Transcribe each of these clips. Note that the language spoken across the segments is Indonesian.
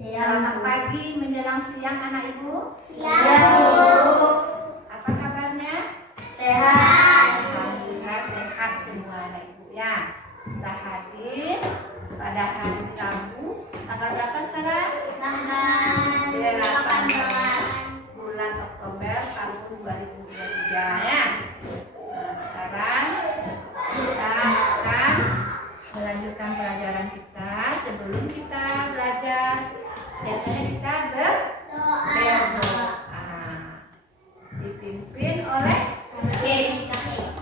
Selamat pagi menjelang siang anak ibu. Siang, Bu. Apa kabarnya? Sehat. Alhamdulillah sehat semua anak ibu ya. Bisa hadir pada hari Rabu tanggal berapa sekarang? Tanggal 18 bulan Oktober tahun 2023 ya. Nah, sekarang kita akan melanjutkan pelajaran kita. Sebelum kita belajar, biasanya kita berdoa. Dipimpin oleh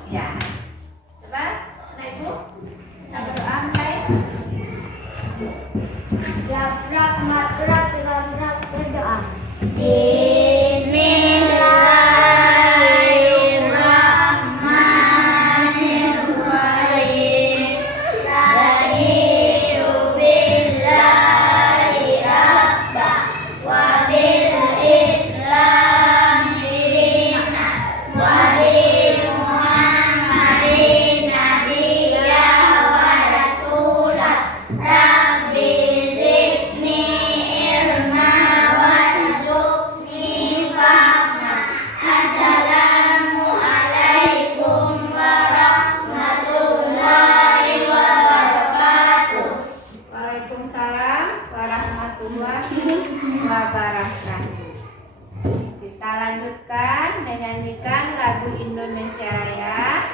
ya. Coba, anak ibu, kita berdoa mulai. Gabrak matrak gabrak berdoa. Bismillahirrahmanirrahim. Raditu billahi rabba wa bil islami dina wa bi Muhammadin nabiyya wa rasulah. Rabbi zidni ilma warzuqni fahma. Assalamualaikum warahmatullahi wabarakatuh. Waalaikumsalam warahmatullahi wabarakatuh. Kita lanjutkan menyanyikan lagu Indonesia Raya.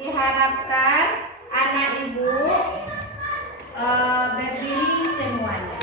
Diharapkan anak ibu berdiri semuanya.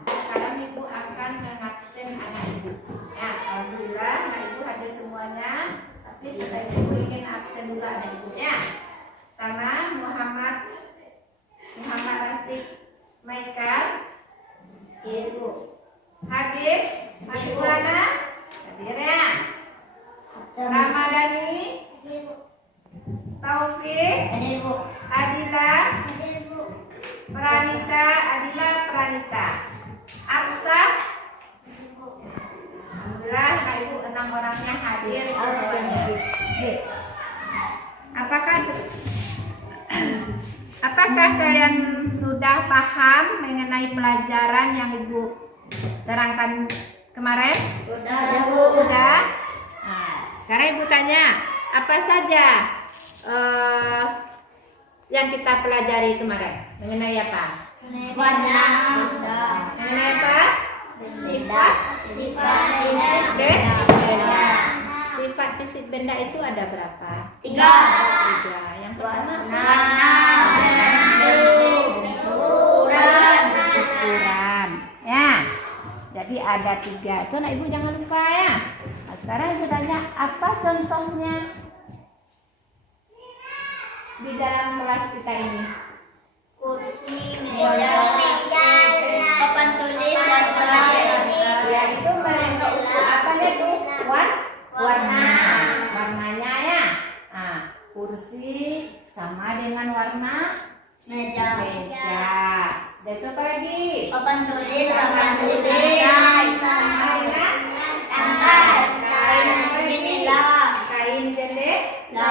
Sekarang ibu akan mengabsen anak ibu. Ya, alhamdulillah anak ibu ada semuanya. Tapi setelah ibu ingin absen dulu anak ibu ya. Pertama Muhammad Rasid Michael, ibu. Habib Ulana, hadir ya. Ramadhani, Taufik, Adila, Pranita, Aksa. Alhamdulillah, nah ibu 6 orangnya hadir semuanya. Apakah kalian sudah paham mengenai pelajaran yang ibu terangkan kemarin? Sudah. Nah, sekarang ibu tanya, apa saja yang kita pelajari kemarin? Mengenai apa? Warna. Mengenai apa? Sifat. Benda. Sifat fisik benda itu ada berapa? 3. 3. Yang pertama ukuran. Ya. Jadi ada 3. Itu anak ibu jangan lupa ya. Nah, sekarang ibu tanya apa contohnya di dalam kelas kita ini? Kursi, meja, papan tulis, Ya itu menentukan apa itu? Warna. Warnanya ya. Nah, kursi sama dengan warna meja, Dan itu apa lagi? papan tulis, Sama dengan lantai, kain jendela.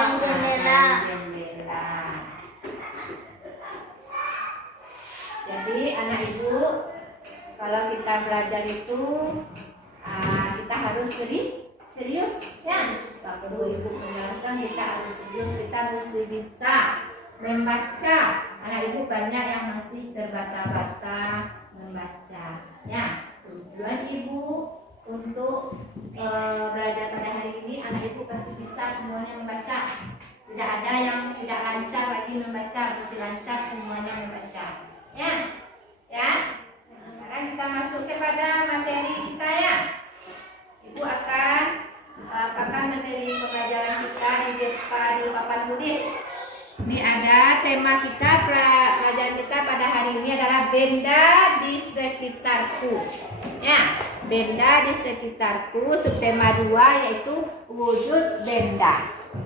Jadi anak ibu, kalau kita belajar itu kita harus serius ya. Kalau ibu menjelaskan kita harus serius, kita harus bisa membaca. Anak ibu banyak yang masih terbata-bata membaca. Ya, tujuan ibu untuk belajar pada hari ini, anak ibu pasti bisa semuanya membaca. Tidak ada yang tidak lancar lagi membaca, mesti lancar semuanya membaca. Ya. Sekarang kita masuk kepada materi kita ya. Ibu akan apakan materi pembelajaran kita di papan tulis. Ini ada tema kita, pelajaran kita pada hari ini adalah benda di sekitarku. Ya, benda di sekitarku, subtema 2 yaitu wujud benda.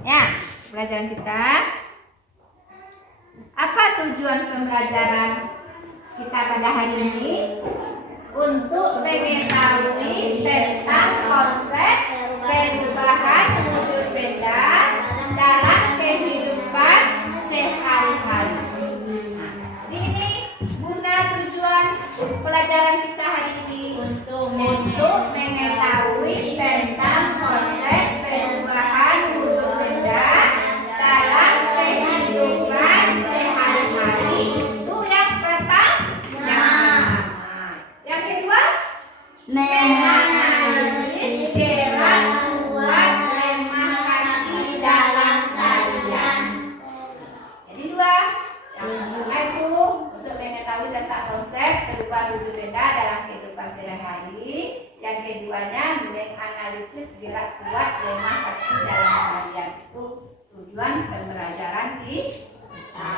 Ya, pelajaran kita. Apa tujuan pembelajaran kita pada hari ini? Untuk mengetahui tentang konsep perubahan wujud benda dalam kehidupan sehari-hari. Nah, ini guna tujuan pelajaran kita hari ini untuk mengetahui tentang konsep perubahan wujud benda dalam kehidupan sehari-hari. Itu yang pertama. Yang kedua, menganalisis gerak kuat lemah kaki dalam tarian. Jadi 2. Yang pertama itu untuk mengetahui tentang konsep perubahan wujud benda dalam kehidupan sehari-hari. Yang keduanya menganalisis gerak kuat lemah kaki dalam tarian. Itu tujuan pembelajaran kita.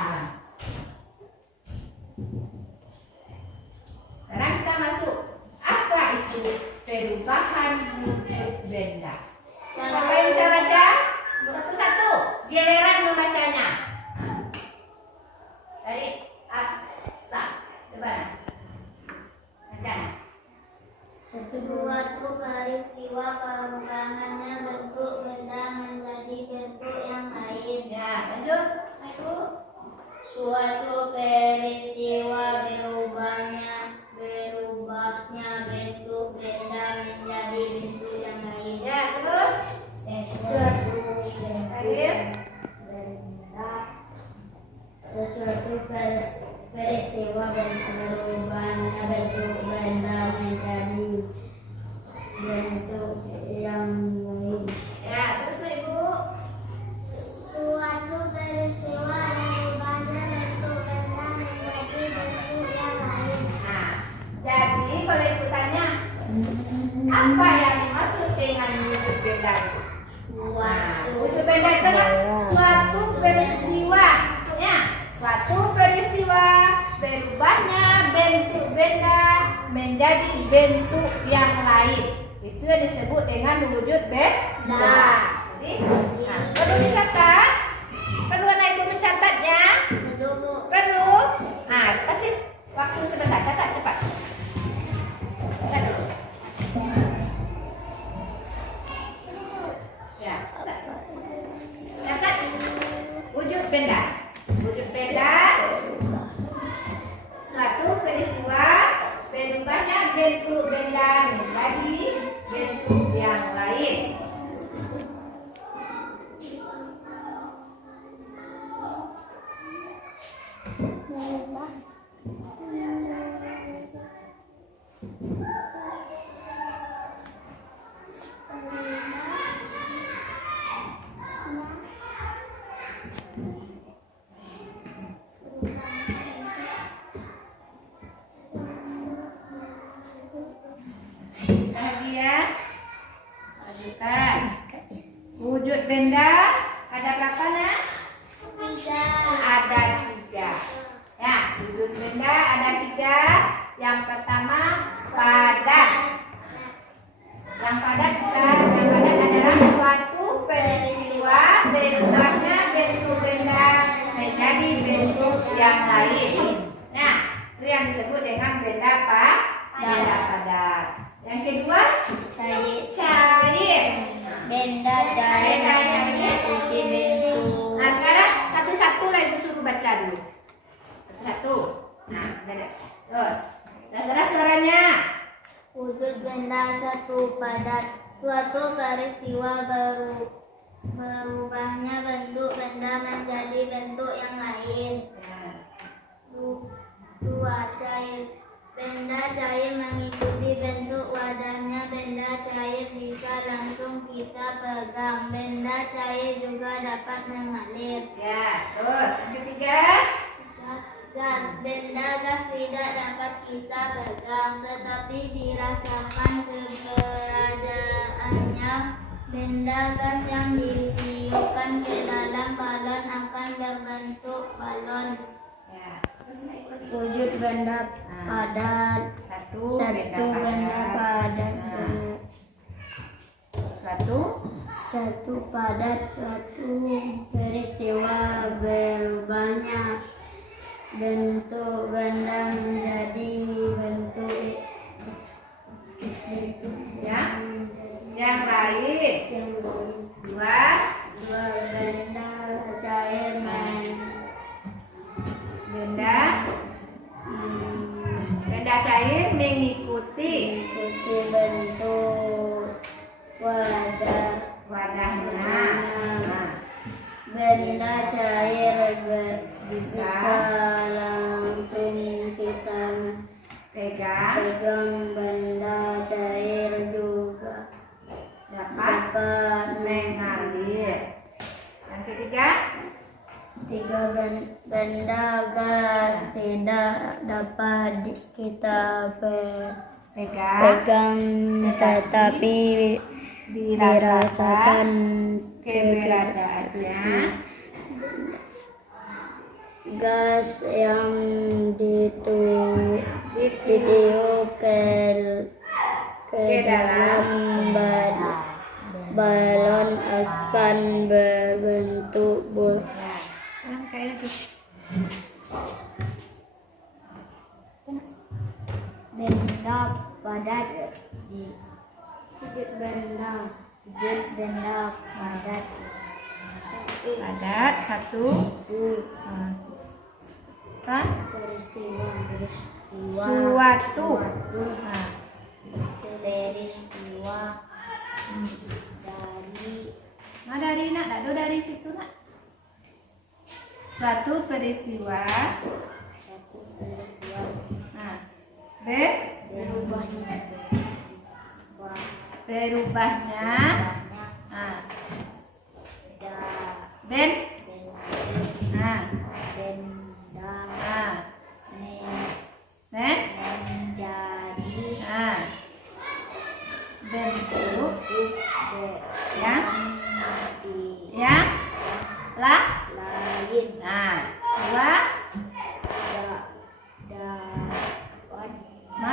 Sekarang kita masuk. Apa itu perubahan wujud benda? Siapa yang bisa baca? Satu-satu. Giliran membacanya. Dari Aksa. Coba. Baca. Suatu peristiwa perubahannya bentuk benda menjadi bentuk yang lain. Ya, lanjut. Suatu peristiwa berubahnya bentuk benda menjadi bentuk yang lain. Ya, terus. Suatu peristiwa berubahnya bentuk benda menjadi bentuk yang lain. Ya, terus Ibu. Suatu peristiwa berubahnya bentuk benda menjadi bentuk yang lain. Nah, jadi kalau Ibu tanya, apa yang dimaksud dengan wujud benda itu? Wujud benda itu kan suatu peristiwa, ya, suatu peristiwa berubahnya bentuk benda menjadi bentuk yang lain. Itu yang disebut dengan wujud benda. Jadi, perlu dicatat. Perlu anak ibu mencatatnya? Perlu. Nah, kasih waktu sebentar, catat cepat. Catat dulu. Ya, catat wujud benda. Wujud benda suatu peristiwa berubahnya bentuk benda menjadi bentuk yang lain. berubah Lagi ya. Lanjutkan. Wujud benda ada berapa nak? tiga Ada 3. Ya, wujud benda ada 3. Yang pertama padat. Yang padat adalah suatu peristiwa berubahnya bentuk benda menjadi bentuk yang lain. Nah, itu yang disebut dengan benda padat. Yang kedua cair. benda cair mengikuti bentuk Nah, sekarang satu-satu lah ibu suruh baca dulu. Satu-satu. Nah, terus. Nah, suaranya. wujud benda satu padat suatu peristiwa berubahnya bentuk benda menjadi bentuk yang lain. Dua cair benda cair mengikuti bentuk wadahnya. Benda cair bisa langsung kita pegang. Benda cair juga dapat mengalir. Ya, terus yang ketiga. Gas benda gas tidak dapat kita pegang tetapi dirasakan keberadaannya. Benda gas yang ditiupkan ke dalam balon akan berbentuk balon. Ya, terus Wujud benda padat satu benda padat Satu suatu peristiwa berubahnya bentuk benda menjadi bentuk ya. Yang lain. Dua benda cair benda cair mengikuti bentuk wadahnya. Nah, benda cair bisa langsung kita pegang pegang. Benda cair juga dapat mengalir. Yang ketiga. Benda gas tidak dapat kita Pegang pegang tetapi dirasakan keberadaannya. Gas yang ditiup ke dalam balon akan berbentuk Sekarang kayak lagi. benda padat. Wujud benda padat Padat satu. Apa? peristiwa Suatu. Nah, peristiwa dari dari nak, tak ada dari situ nak. Suatu peristiwa. Nah, berubahnya. Nah, ben. Nah, nah, ben. menjadi Nah, bentuk yang lah. lain Nah, dua.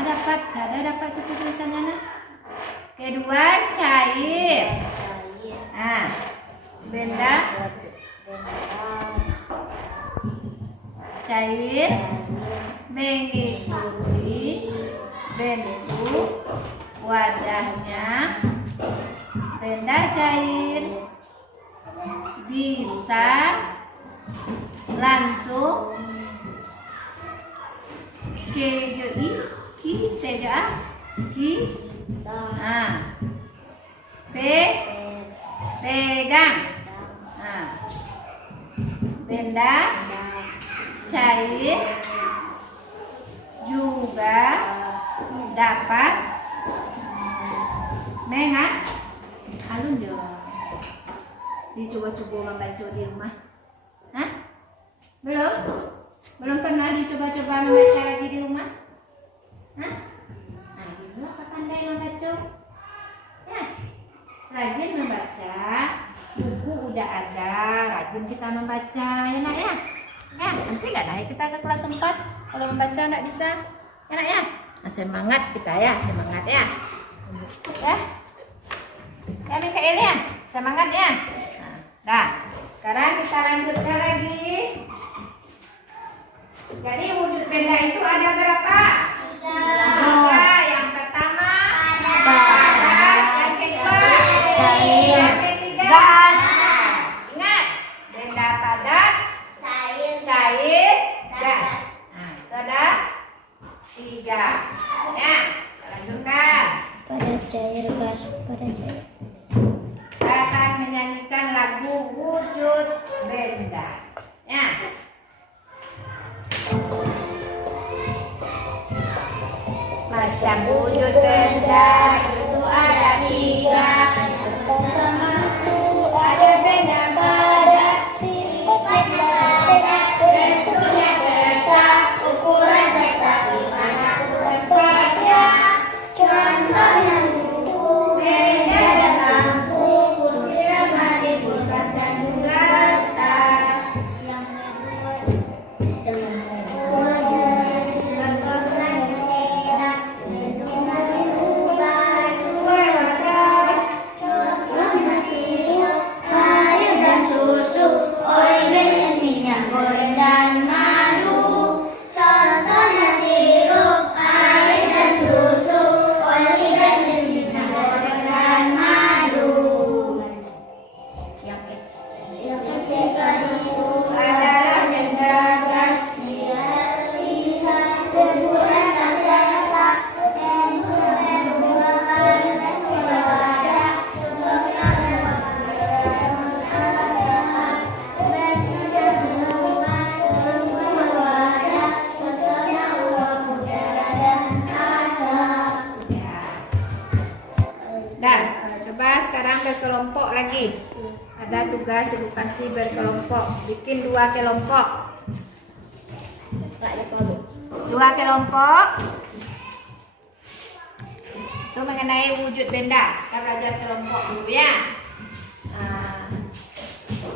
dapat Ada dapat satu tulisannya nak. Kedua cair. Nah, benda cair mengikuti bentuk wadahnya. Benda cair bisa langsung pegang. Nah, benda cair juga dapat alun dong. Dicoba-coba membaca di rumah. Hah? Belum? Belum pernah dicoba-coba membaca lagi di rumah? Hah? Nah, dulu apa pandai membaca? Ya, rajin membaca. Buku udah ada, rajin kita membaca, ya nak ya? Ya, nanti nggak naik kita ke kelas 4 kalau membaca nggak bisa, ya nak ya? Nah, semangat kita ya, semangat ya. Ya, ya Mikael ya, semangat ya. Nah, sekarang kita lanjutkan lagi. Jadi wujud benda itu ada berapa? 3. Yang pertama padat, yang kedua yang ketiga gas. Ingat, benda padat, cair, gas. Nah, itu ada 3. Ya, kita lanjutkan. Padat, cair, gas. Padat, cair. Saya akan menyanyikan lagu wujud benda. Ya. Macam wujud benda itu ada 3. Yang pertama itu ada benda padat, sifatnya padat, bentuknya tetap, ukuran tetap dimanapun tempatnya. Contohnya buku, meja dan lampu, kursi lemari, kulkas dan juga tas. Yang kedua, coba sekarang berkelompok lagi. Ada tugas edukasi berkelompok. Bikin 2 kelompok. 2 kelompok. Itu mengenai wujud benda. Kita belajar kelompok dulu ya. Nah,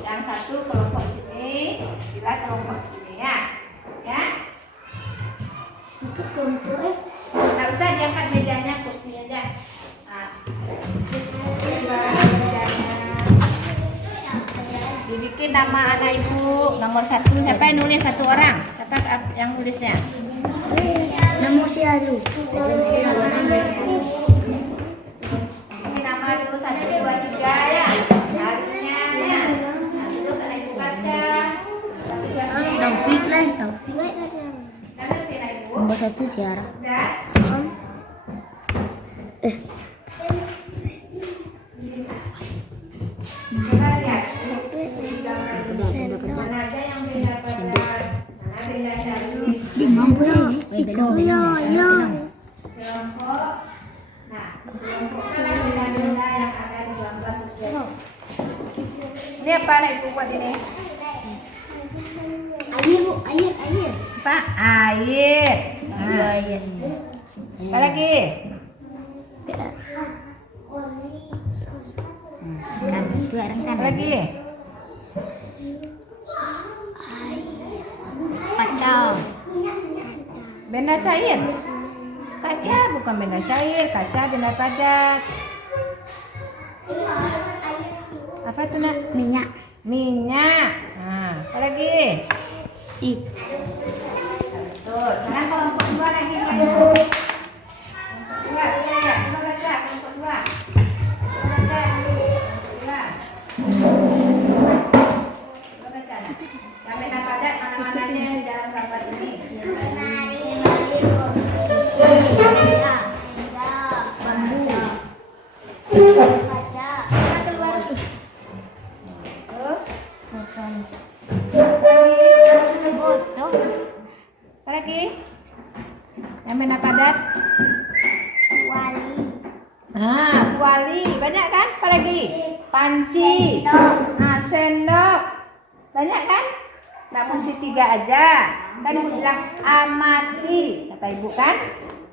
yang satu kelompok sini, bila kelompok sini ya. Ya. itu kelompok Nggak usah diangkat mejanya, kursi aja. Nah, dibikin nama anak ibu nomor 1. Siapa yang nulis? 1 orang. Siapa yang nulisnya? Namo si Alu. Bikin nama dulu 1, 2, 3 ya. Harinya ya. Nah, terus anak ibu baca. Taufik lah, Taufik. Udah ngerti anak ibu? Nomor 1 Siara. Udah. Coba lihat. Mana ada yang benda padat, mana benda cair. Di mampu ya, si Koyo. Kelompok. Nah, kelompoknya benda-benda yang ada di gambar sesuai. Ini apa anak ibu buat ini? Air, Bu, air. Apa? Air. Nah, Air. apa lagi? Kan itu orang kan. Apa lagi? Kacau. Benda cair. Kaca bukan benda cair, kaca benda padat. Apa itu nak? Minyak. Minyak. Nah, apa lagi? Ih. Tuh, sekarang kelompok 2 lagi nih. Kelompok 2, ya. Coba baca kelompok 2. Coba baca dulu. Coba baca. Yang benda padat mana-mananya di dalam gambar ini? Foto. benda padat? Wali. Kuali. Banyak kan? Apa lagi? Panci. Sendok. Banyak kan? Nggak mesti 3 aja. Kan ibu bilang amati. Kata ibu kan?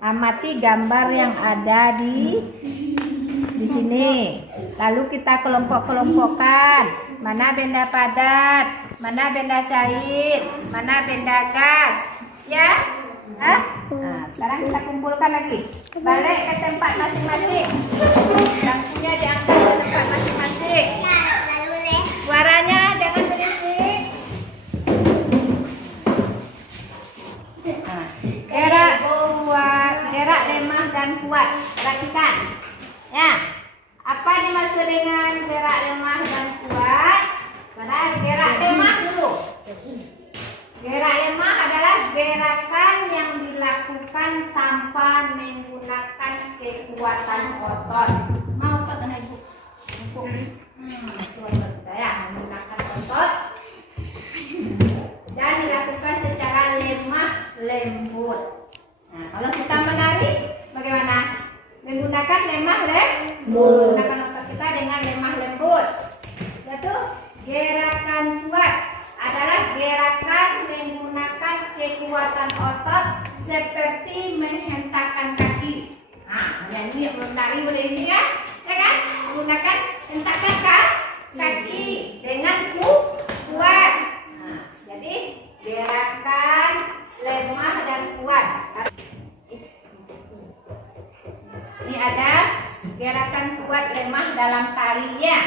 Amati gambar yang ada di sini. Lalu kita kelompok-kelompokkan. Mana benda padat, mana benda cair, mana benda gas. Ya? Nah, sekarang kita kumpulkan lagi. Balik ke tempat masing-masing. Bangkunya diangkat ke tempat masing-masing. Suaranya jangan berisik. Gerak kuat, gerak lemah dan kuat. Perhatikan. Ya. Apa dimaksud dengan gerak lemah dan kuat? Sekarang gerak lemah dulu. Gerak lemah adalah gerakan yang dilakukan tanpa menggunakan kekuatan otot. Mau otot anak ibu? Saya menggunakan otot dan dilakukan secara lemah lembut. Nah, kalau kita menari bagaimana? Menggunakan lemah lembut. Menggunakan otot kita dengan lemah lembut. Yaitu gerakan kuat adalah gerakan menggunakan kekuatan otot seperti menghentakkan kaki. Nah, yang ini yang belum lari boleh ini kan? Ya kan? Menggunakan hentakkan kaki dengan kuat. Nah, jadi gerakan lemah dan kuat. Ini ada gerakan kuat lemah dalam tarinya.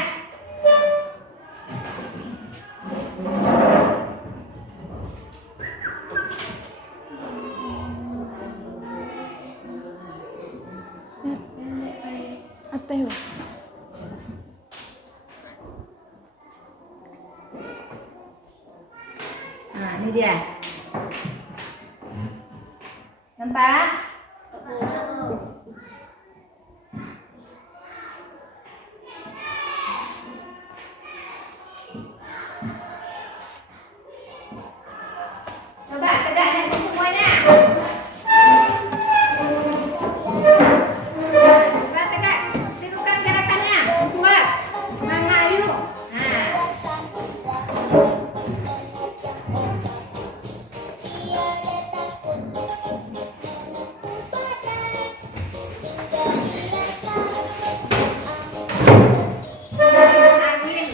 Apa itu? Nah, ini dia. Nampak? Coba tegak dan semuanya. Coba tegak, tirukan gerakannya. Kuat, mengayuh. Nah. Angin.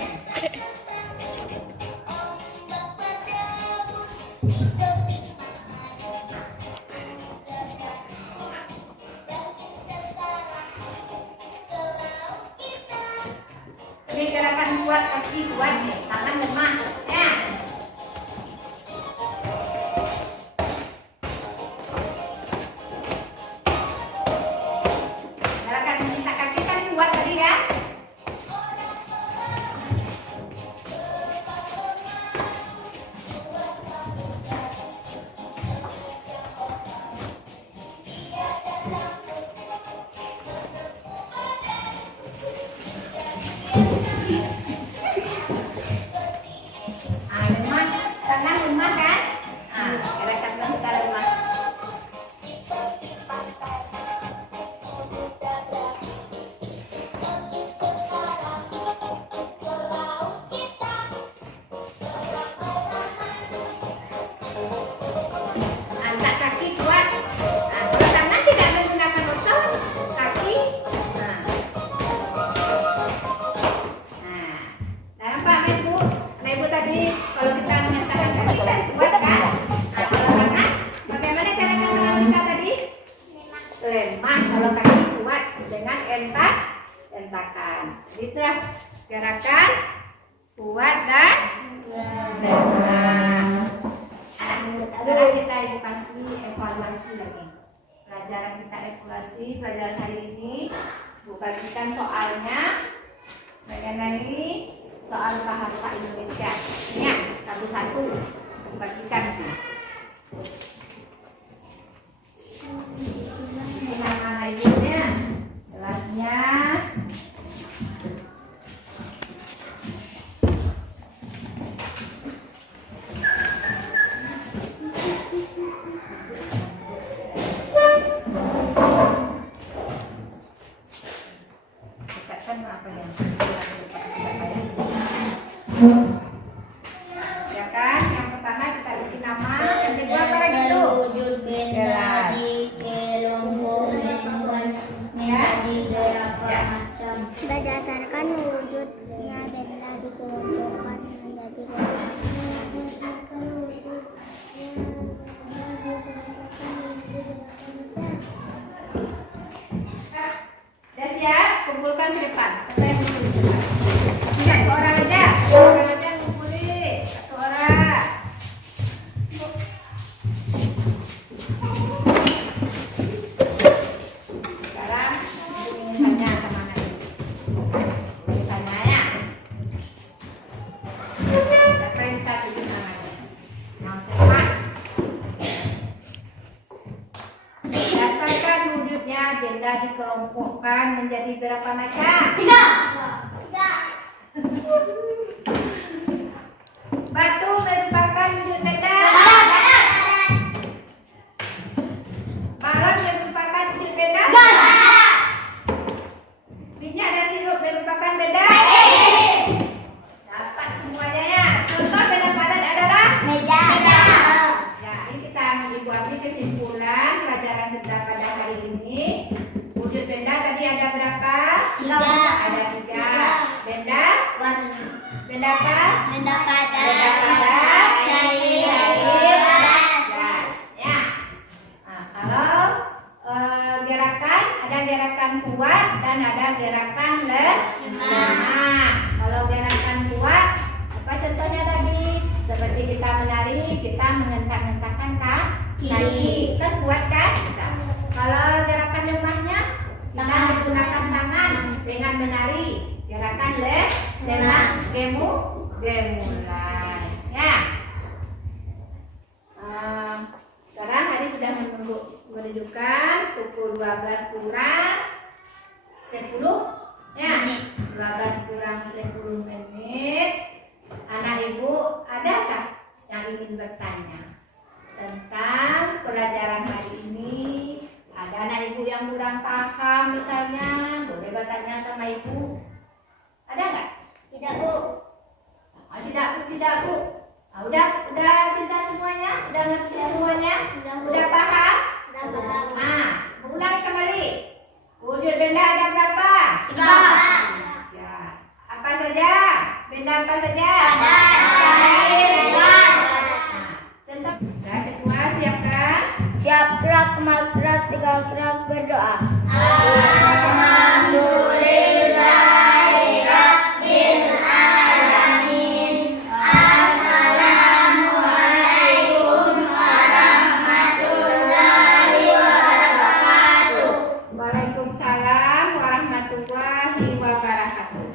Ini gerakan kuat kaki kuat, tangan lemah. Ya. Gerakan menyentak kaki kan kuat tadi ya. Lemah, tangan lemah kan? Gerakan kita lemah. Angkat kaki kuat. Kalau tangan tidak menggunakan otot, kaki. Nampak ibu? Nah, ibu tadi kalau kita menghentakkan kaki kan kuat kan? Kalau tangan, bagaimana gerakan tangan kita tadi? Lemah. Kalau kaki kuat dengan hentakan. Itulah gerakan kuat dan lemah. Sekarang kita evaluasi lagi. Pelajaran kita evaluasi pelajaran hari ini. Bu bagikan soalnya mengenai soal bahasa Indonesia. Ya, satu-satu bagikan. Ini mana ibunya? Kelasnya. Udah siap? Kumpulkan ke depan. Siapa yang kumpul ke depan? Satu orang aja. Satu orang aja kumpulin. Satu orang. Sekarang Ibu ingin tanya sama anak Ibu. Ingin tanya ya. Siapa yang bisa tunjuk namanya? Yang cepat. Berdasarkan wujudnya, benda dikelompokkan menjadi berapa macam? 3. Batu merupakan wujud benda. Balon merupakan wujud benda. Minyak dan sirup merupakan benda. Dapat semuanya ya. Contoh benda padat adalah Meja. ya, ini kita Ibu ambil kesimpulan pelajaran kita pada hari ini. Wujud benda tadi ada berapa? 3. Ada 3. Benda? Warna. Benda apa? Benda padat. Benda padat, Cair. gas. Ya. Nah, kalau gerakan ada gerakan kuat dan ada gerakan lemah. Kalau gerakan kuat, apa contohnya tadi? Seperti kita menari, kita menghentak-hentakkan kaki. Kan kuat kan? Nah, kalau gerakan lemahnya, kita menggunakan tangan dengan menari. Gerakan lemah, gemulai. Ya. Sekarang hari sudah menunjukkan pukul 12 kurang 10 ya. 12 kurang 10 menit. Anak Ibu adakah yang ingin bertanya tentang pelajaran hari ini? Ada anak Ibu yang kurang paham misalnya, boleh bertanya sama Ibu. Ada nggak? Tidak, Bu. Tidak Bu. Udah bisa semuanya? Udah ngerti semuanya? Udah paham? Sudah paham. Ulang kembali. Wujud benda ada berapa? 3. Ya. Apa saja? Benda apa saja? Cair, gas. Contoh. Ya, ketua siapkan. Siap gerak, kemal gerak, tinggal gerak, berdoa. Waalaikumsalam warahmatullahi wabarakatuh.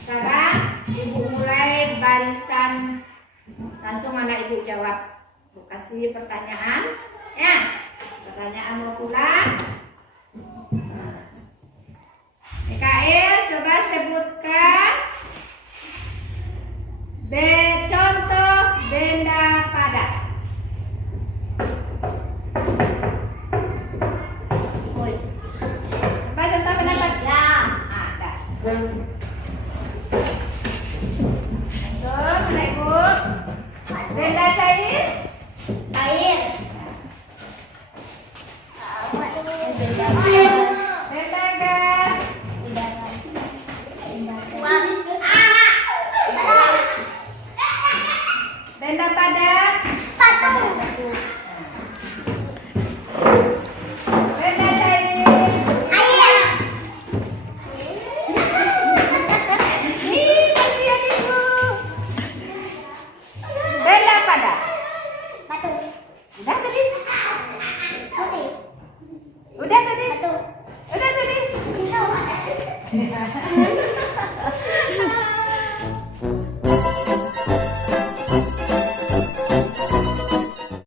Sekarang Ibu mulai barisan. Langsung anak Ibu jawab. Ibu kasih pertanyaan. Ya, pertanyaan mau pulang. Mikael, coba sebutkan contoh benda